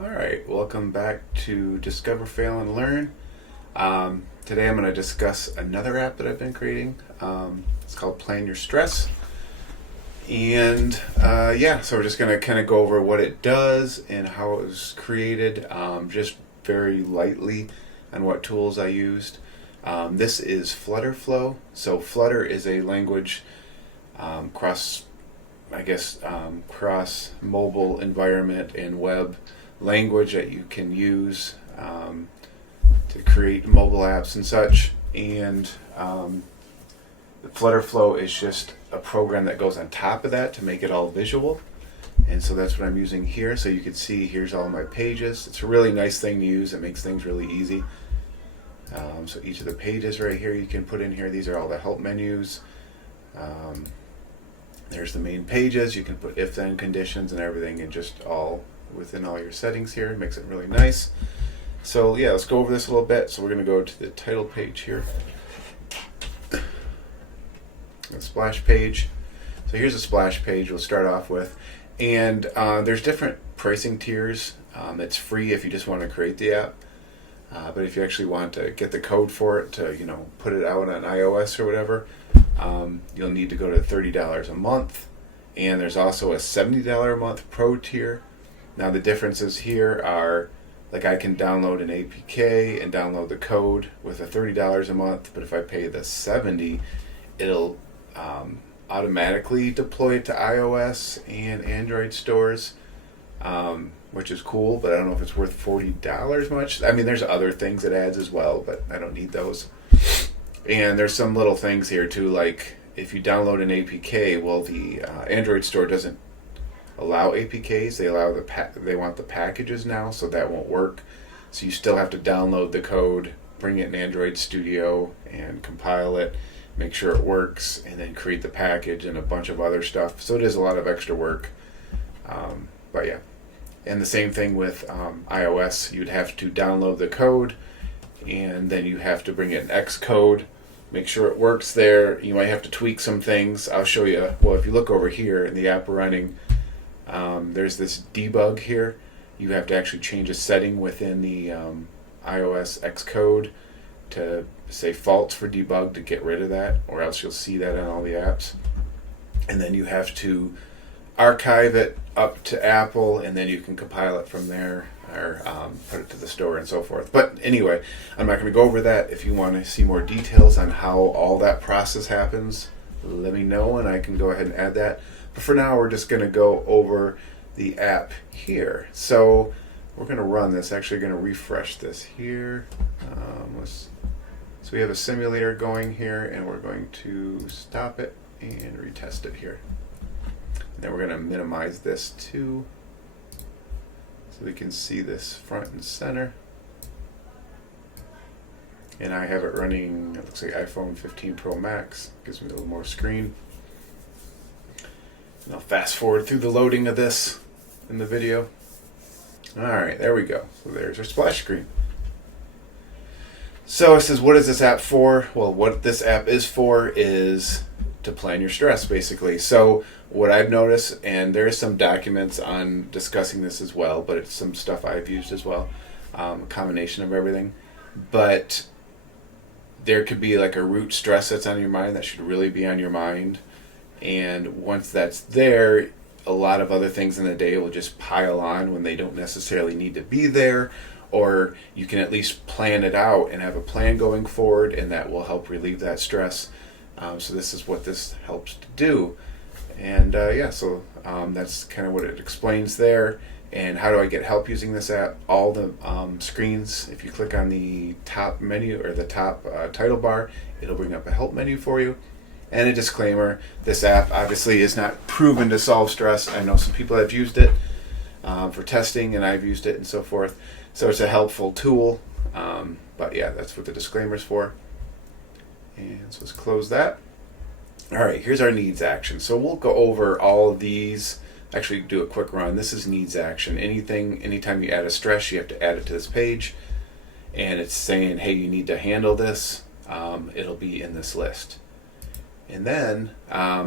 All right, welcome back to Discover, Fail, and Learn. Today I'm going to discuss another app that I've been creating. It's called Plan Your Stress. And so we're just going to kind of go over what it does and how it was created, just very lightly, and what tools I used. This is Flutterflow. So Flutter is a language cross mobile environment and web language that you can use to create mobile apps and such. And the Flutterflow is just a program that goes on top of that to make it all visual. And so that's what I'm using here. So you can see here's all my pages. It's a really nice thing to use. It makes things really easy. So each of the pages right here you can put in here. These are all the help menus. There's the main pages. You can put if-then conditions and everything, and just all within all your settings here. It makes it really nice. So yeah, let's go over this a little bit. So we're going to go to the title page here. The splash page. So here's a splash page we'll start off with. And there's different pricing tiers. It's free if you just want to create the app. But if you actually want to get the code for it to, put it out on iOS or whatever, you'll need to go to $30 a month. And there's also a $70 a month pro tier. Now the differences here are, like, I can download an APK and download the code with a $30 a month, but if I pay the $70, it'll automatically deploy it to iOS and Android stores, which is cool, but I don't know if it's worth $40 much. I mean, there's other things it adds as well, but I don't need those. And there's some little things here too, like if you download an APK, well, the Android store doesn't allow APKs. They want the packages now, so that won't work. So you still have to download the code, bring it in Android Studio, and compile it, make sure it works, and then create the package and a bunch of other stuff. So it is a lot of extra work. But yeah. And the same thing with iOS. You'd have to download the code, and then you have to bring in Xcode, make sure it works there. You might have to tweak some things. I'll show you. Well, if you look over here in the app we're running, there's this debug here. You have to actually change a setting within the iOS Xcode to say false for debug to get rid of that, or else you'll see that on all the apps. And then you have to archive it up to Apple, and then you can compile it from there, or put it to the store and so forth. But anyway, I'm not going to go over that. If you want to see more details on how all that process happens, let me know and I can go ahead and add that. But for now, we're just going to go over the app here. So we're going to run this. Actually, going to refresh this here. So we have a simulator going here, and we're going to stop it and retest it here. And then we're going to minimize this too, so we can see this front and center. And I have it running, it looks like iPhone 15 Pro Max. Gives me a little more screen. And I'll fast forward through the loading of this in the video. Alright, there we go. So there's our splash screen. So it says, what is this app for? Well, what this app is for is to plan your stress, basically. So what I've noticed, and there's some documents on discussing this as well, but it's some stuff I've used as well, a combination of everything. But there could be like a root stress that's on your mind that should really be on your mind. And once that's there, a lot of other things in the day will just pile on when they don't necessarily need to be there. Or you can at least plan it out and have a plan going forward, and that will help relieve that stress. So this is what this helps to do. And so that's kind of what it explains there. And how do I get help using this app? All the screens, if you click on the top menu or the top title bar, it'll bring up a help menu for you. And a disclaimer, this app obviously is not proven to solve stress. I know some people have used it for testing, and I've used it and so forth. So it's a helpful tool. But yeah, that's what the disclaimer's for. And so let's close that. All right, here's our needs action. So we'll go over all of these. Actually, do a quick run. This is needs action. Anytime you add a stress, you have to add it to this page. And it's saying, hey, you need to handle this. It'll be in this list. And then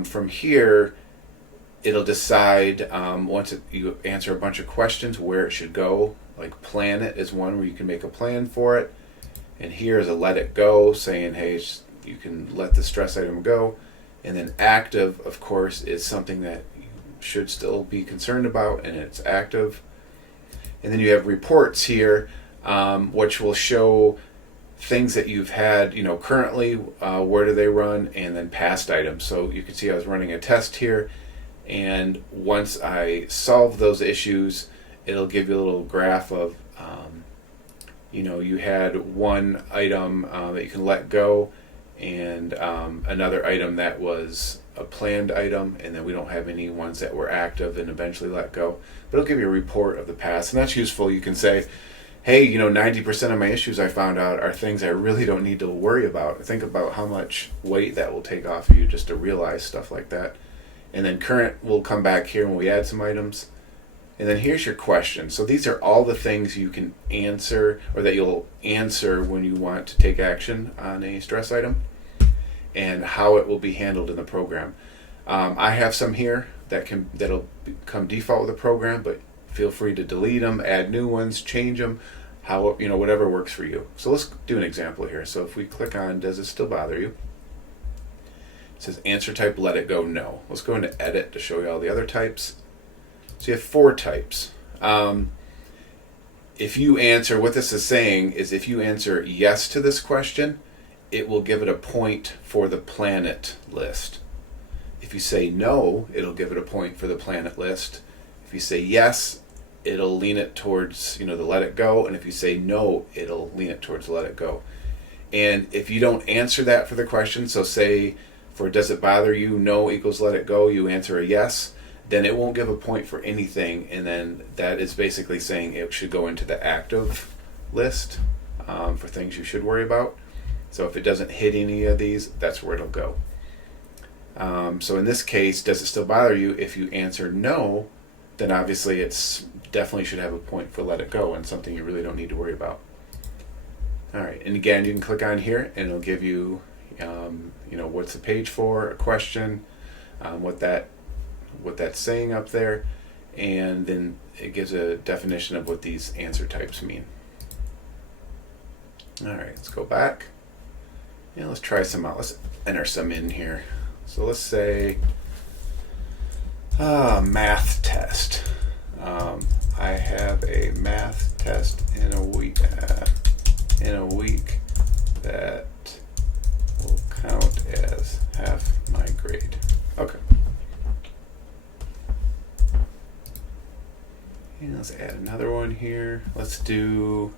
from here, it'll decide you answer a bunch of questions where it should go. Like plan it is one where you can make a plan for it. And here is a let it go, saying, hey, you can let the stress item go. And then active, of course, is something that you should still be concerned about, and it's active. And then you have reports here, which will show things that you've had, currently, where do they run, and then past items. So you can see I was running a test here, and once I solve those issues, it'll give you a little graph of, you had one item that you can let go, and another item that was a planned item, and then we don't have any ones that were active and eventually let go. But it'll give you a report of the past, and that's useful. You can say, hey, 90% of my issues I found out are things I really don't need to worry about. Think about how much weight that will take off of you just to realize stuff like that. And then current will come back here when we add some items. And then here's your question. So these are all the things you can answer, or that you'll answer when you want to take action on a stress item, and how it will be handled in the program. I have some here that'll become default with the program, but feel free to delete them, add new ones, change them, whatever works for you. So let's do an example here. So if we click on, does it still bother you? It says answer type, let it go, no. Let's go into edit to show you all the other types. So you have 4 types. If you answer, what this is saying is if you answer yes to this question, it will give it a point for the planet list. If you say no, it'll give it a point for the planet list. If you say yes, it'll lean it towards, the let it go. And if you say no, it'll lean it towards let it go. And if you don't answer that for the question, so say for does it bother you, no equals let it go, you answer a yes, then it won't give a point for anything. And then that is basically saying it should go into the active list for things you should worry about. So if it doesn't hit any of these, that's where it'll go. So in this case, does it still bother you? If you answer no, then obviously it's definitely should have a point for let it go and something you really don't need to worry about. All right, and again, you can click on here and it'll give you, what's the page for, a question, what that's saying up there, and then it gives a definition of what these answer types mean. All right, let's go back. And let's try some out. Let's enter some in here. So let's say math test. I have a math test in a week that will count as half my grade. Okay. And let's add another one here. Let's do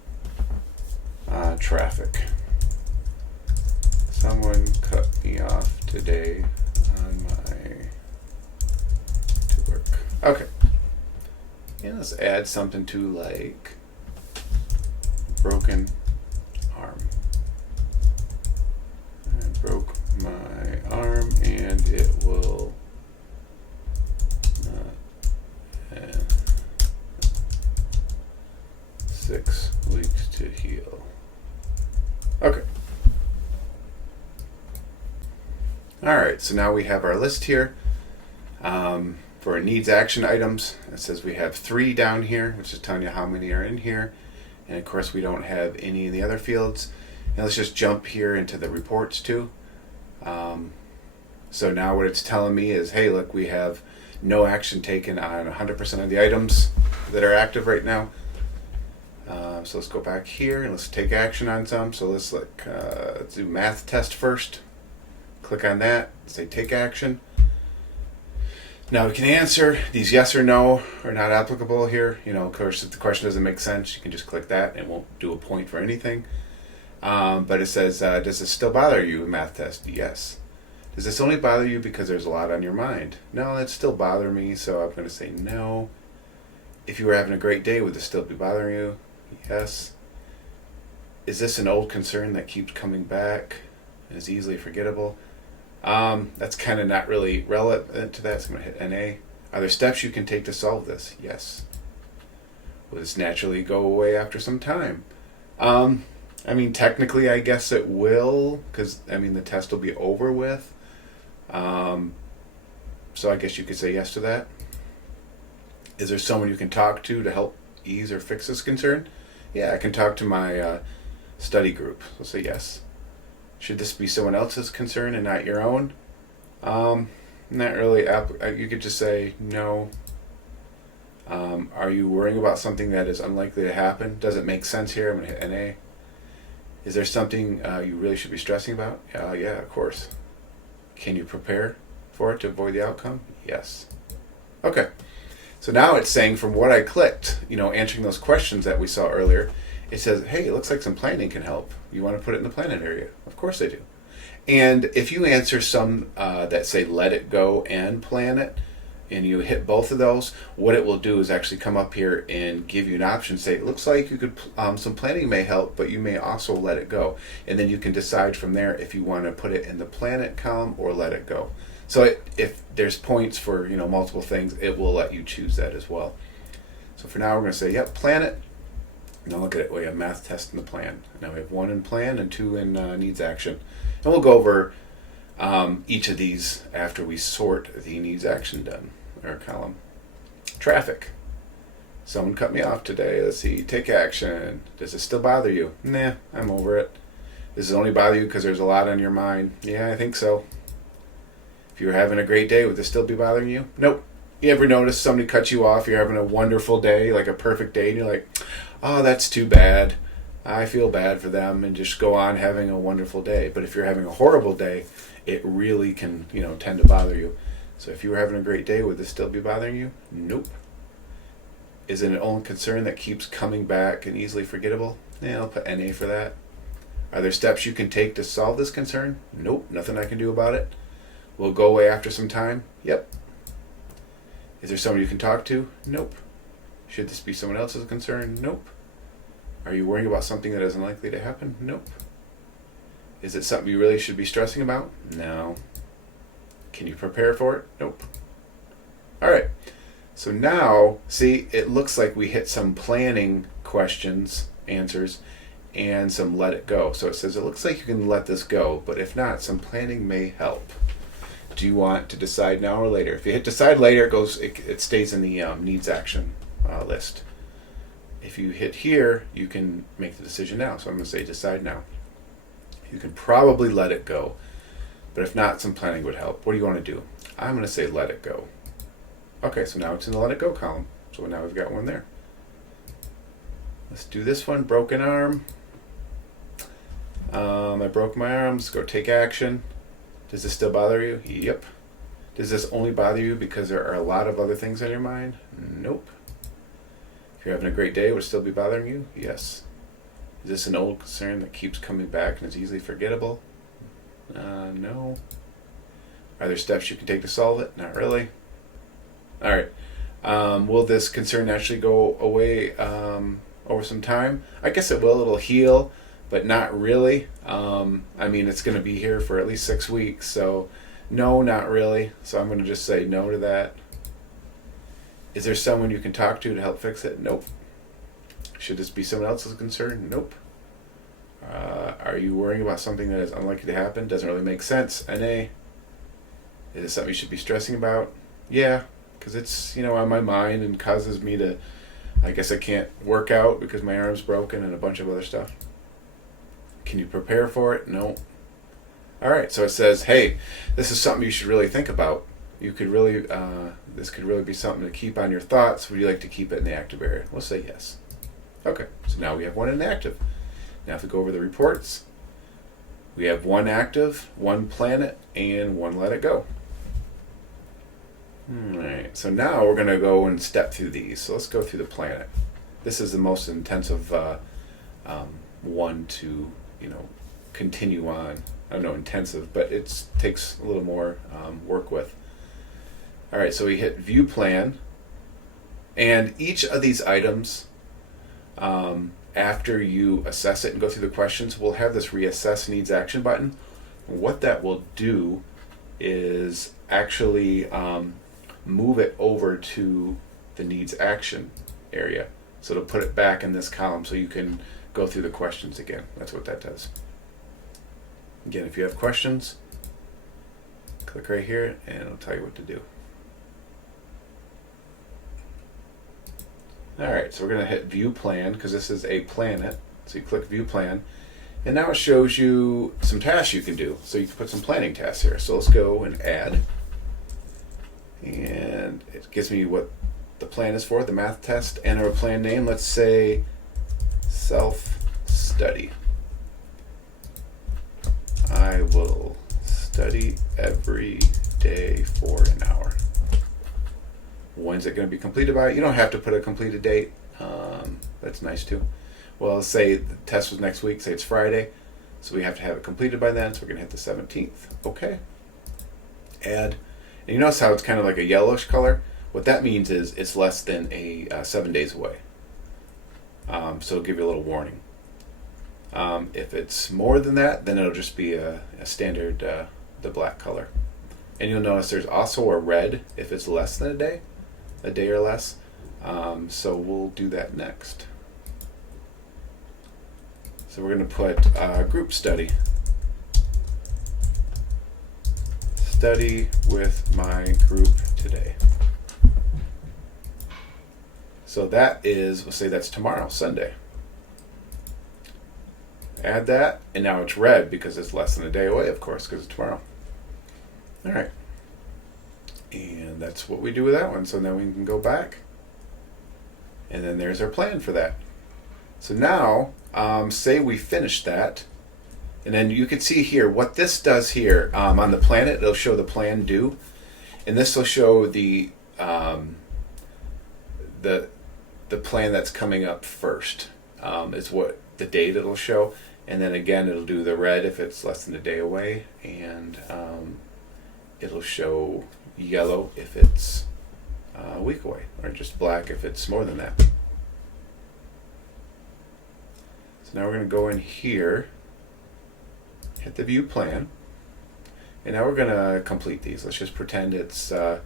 traffic. Someone cut me off today on my to work. Okay. And let's add something to like broken arm. I broke my arm and it will not 6 weeks to heal. Okay. Alright, so now we have our list here for needs action items. It says we have 3 down here, which is telling you how many are in here. And of course we don't have any in the other fields. And let's just jump here into the reports too. So now what it's telling me is, hey, look, we have no action taken on 100% of the items that are active right now. So let's go back here and let's take action on some. So let's do math test first. Click on that, say take action. Now we can answer these yes or no are not applicable here. Of course, if the question doesn't make sense, you can just click that and it won't do a point for anything. But it says, does this still bother you, math test? Yes. Does this only bother you because there's a lot on your mind? No, it still bother me, so I'm going to say no. If you were having a great day, would this still be bothering you? Yes. Is this an old concern that keeps coming back and is easily forgettable? That's kind of not really relevant to that, so I'm going to hit NA. Are there steps you can take to solve this? Yes. Will this naturally go away after some time? Technically, I guess it will, because, the test will be over with. So I guess you could say yes to that. Is there someone you can talk to help ease or fix this concern? Yeah, I can talk to my study group. So say yes. Should this be someone else's concern and not your own? Not really. You could just say no. Are you worrying about something that is unlikely to happen? Does it make sense here? I'm going to hit NA. Is there something you really should be stressing about? Yeah, of course. Can you prepare for it to avoid the outcome? Yes. Okay. So now it's saying from what I clicked, answering those questions that we saw earlier, it says, hey, it looks like some planning can help. You want to put it in the planet area? Of course I do. And if you answer some that say let it go and plan it, and you hit both of those, what it will do is actually come up here and give you an option. Say, it looks like you could, some planning may help, but you may also let it go. And then you can decide from there if you want to put it in the planet column or let it go. So if there's points for multiple things, it will let you choose that as well. So for now, we're going to say, yep, planet. Now look at it. We have math test in the plan. Now we have 1 in plan and 2 in needs action. And we'll go over each of these after we sort the needs action done, or column. Traffic. Someone cut me off today. Let's see. Take action. Does it still bother you? Nah, I'm over it. Does it only bother you because there's a lot on your mind? Yeah, I think so. If you were having a great day, would this still be bothering you? Nope. You ever notice somebody cut you off, you're having a wonderful day, like a perfect day, and you're like, oh, that's too bad. I feel bad for them, and just go on having a wonderful day. But if you're having a horrible day, it really can, tend to bother you. So if you were having a great day, would this still be bothering you? Nope. Is it an old concern that keeps coming back and easily forgettable? Yeah, I'll put NA for that. Are there steps you can take to solve this concern? Nope, nothing I can do about it. Will it go away after some time? Yep. Is there someone you can talk to? Nope. Should this be someone else's concern? Nope. Are you worrying about something that is unlikely to happen? Nope. Is it something you really should be stressing about? No. Can you prepare for it? Nope. All right. So now, see, it looks like we hit some planning questions, answers, and some let it go. So it says it looks like you can let this go, but if not, some planning may help. Do you want to decide now or later? If you hit decide later, it stays in the needs action list. If you hit here, you can make the decision now. So I'm going to say decide now. You can probably let it go, but if not, some planning would help. What do you want to do? I'm going to say let it go. Okay, so now it's in the let it go column. So now we've got one there. Let's do this one, broken arm. I broke my arm. Let's go take action. Does this still bother you? Yep. Does this only bother you because there are a lot of other things on your mind? Nope. If you're having a great day, would it still be bothering you? Yes. Is this an old concern that keeps coming back and is easily forgettable? No. Are there steps you can take to solve it? Not really. All right. Will this concern actually go away over some time? I guess it will. It'll heal, but not really. It's going to be here for at least 6 weeks, so no, not really. So I'm going to just say no to that. Is there someone you can talk to help fix it? Nope. Should this be someone else's concern? Nope. Are you worrying about something that is unlikely to happen? Doesn't really make sense. NA. Is it something you should be stressing about? Yeah, because it's on my mind and causes me to, I guess I can't work out because my arm's broken and a bunch of other stuff. Can you prepare for it? No. All right, so it says, hey, this is something you should really think about. You could really, this could really be something to keep on your thoughts. Would you like to keep it in the active area? We'll say yes. Okay, so now we have one in active. Now if we go over the reports, we have 1 active, 1 planet, and 1 let it go. All right, so now we're going to go and step through these. So let's go through the planet. This is the most intensive one to, continue on. I don't know, intensive, but it takes a little more work with. All right, so we hit view plan, and each of these items, after you assess it and go through the questions, we'll have this reassess needs action button. What that will do is actually move it over to the needs action area. So it'll put it back in this column so you can go through the questions again. That's what that does. Again, if you have questions, click right here and it'll tell you what to do. Alright, so we're going to hit View Plan because this is a planet. So you click View Plan. And now it shows you some tasks you can do. So you can put some planning tasks here. So let's go and add. And it gives me what the plan is for, the math test, and our plan name. Let's say self-study. I will study every day for an hour. When's it going to be completed by? You don't have to put a completed date. That's nice too. Well, let's say the test was next week, say it's Friday, so we have to have it completed by then, so we're going to hit the 17th. Okay. Add. And you notice how it's kind of like a yellowish color? What that means is it's less than 7 days away. So it'll give you a little warning. If it's more than that, then it'll just be a standard, the black color. And you'll notice there's also a red if it's less than a day or less. So we'll do that next. So we're going to put group study. Study with my group today. So that is, we'll say that's tomorrow, Sunday. Add that, and now it's red because it's less than a day away, of course, because it's tomorrow. All right. And that's what we do with that one. So now we can go back. And then there's our plan for that. So now, say we finish that. And then you can see here what this does here on the planet. It'll show the plan due. And this will show the plan that's coming up first. Is what the date it'll show. And then again, it'll do the red if it's less than a day away. And it'll show yellow if it's a week away, or just black if it's more than that. So now we're going to go in here, hit the view plan, and now we're going to complete these. Let's just pretend it's, the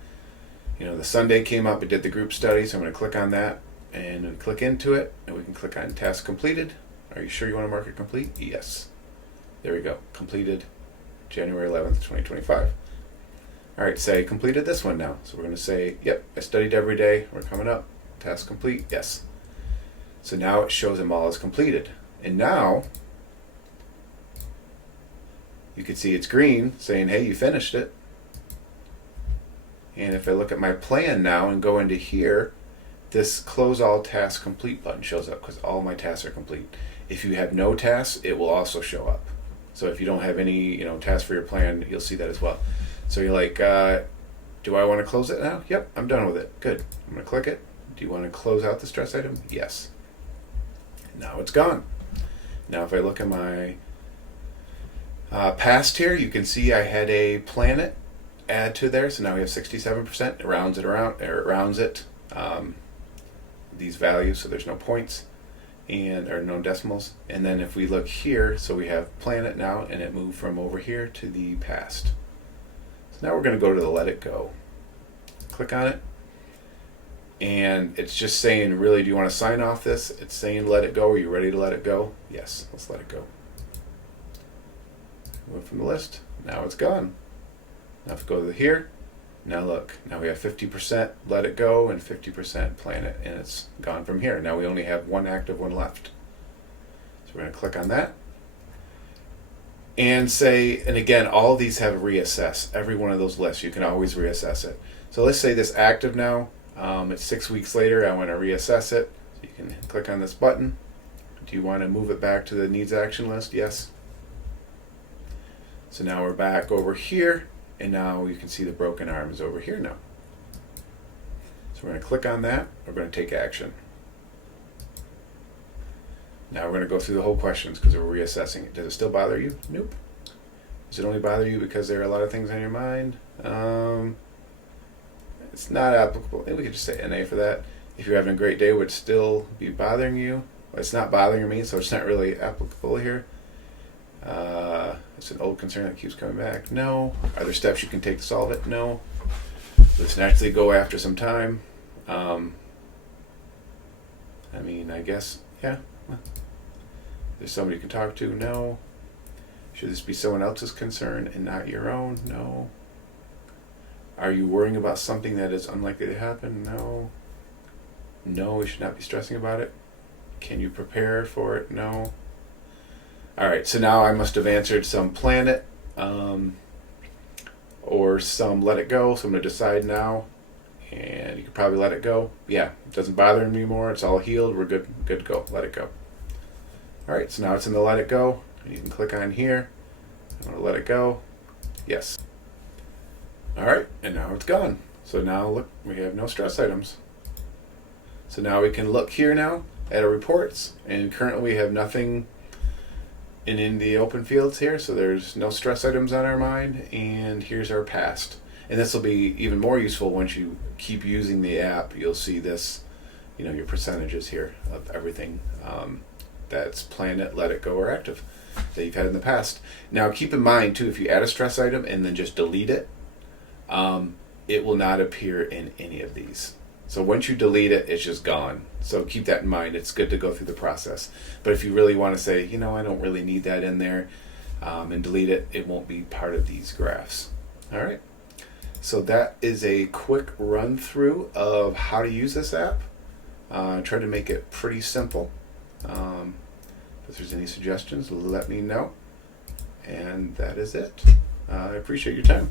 Sunday came up, it did the group study, so I'm going to click on that and click into it, and we can click on task completed. Are you sure you want to mark it complete? Yes. There we go. Completed January 11th, 2025. All right, say completed this one now. So we're going to say, yep, I studied every day. We're coming up. Task complete. Yes. So now it shows them all as completed. And now you can see it's green saying, hey, you finished it. And if I look at my plan now and go into here, this close all tasks complete button shows up because all my tasks are complete. If you have no tasks, it will also show up. So if you don't have any, tasks for your plan, you'll see that as well. So you're like, do I want to close it now? Yep, I'm done with it. Good. I'm going to click it. Do you want to close out the stress item? Yes. Now it's gone. Now if I look at my past here, you can see I had a planet add to there. So now we have 67%. It rounds it around, or it rounds it. These values, so there's no points or no decimals. And then if we look here, so we have planet now, and it moved from over here to the past. So now we're going to go to the let it go. Click on it. And it's just saying, really, do you want to sign off this? It's saying let it go. Are you ready to let it go? Yes, let's let it go. Move from the list. Now it's gone. Now if we go to here, now look, now we have 50% let it go and 50% planet, and it's gone from here. Now we only have one active one left. So we're going to click on that. And say, and again, all of these have reassess. Every one of those lists, you can always reassess it. So let's say this active now, it's 6 weeks later, I want to reassess it. So you can click on this button. Do you want to move it back to the needs action list? Yes. So now we're back over here, and now you can see the broken arm is over here now. So we're going to click on that. We're going to take action. Now we're going to go through the whole questions because we're reassessing it. Does it still bother you? Nope. Does it only bother you because there are a lot of things on your mind? It's not applicable. Maybe we could just say NA for that. If you're having a great day, would it still be bothering you? Well, it's not bothering me, so it's not really applicable here. It's an old concern that keeps coming back. No. Are there steps you can take to solve it? No. Does it naturally go after some time? I guess, yeah. There's somebody you can talk to? No. Should this be someone else's concern and not your own? No. Are you worrying about something that is unlikely to happen? No. No, we should not be stressing about it. Can you prepare for it? No. All right, so now I must have answered some plan it or some let it go. So I'm going to decide now, and you can probably let it go. Yeah, it doesn't bother me anymore. It's all healed. We're good to go. Let it go. All right, so now it's in the let it go, and you can click on here. I want to let it go. Yes. All right, and now it's gone. So now look, we have no stress items. So now we can look here now at our reports, and currently we have nothing in the open fields here, so there's no stress items on our mind, and here's our past. And this will be even more useful once you keep using the app. You'll see this, your percentages here of everything that's plan it, let it go, or active that you've had in the past. Now keep in mind too, if you add a stress item and then just delete it, it will not appear in any of these. So once you delete it, it's just gone. So keep that in mind. It's good to go through the process. But if you really want to say, I don't really need that in there, and delete it, it won't be part of these graphs. All right. So that is a quick run through of how to use this app. Try to make it pretty simple. If there's any suggestions, let me know. And that is it. I appreciate your time.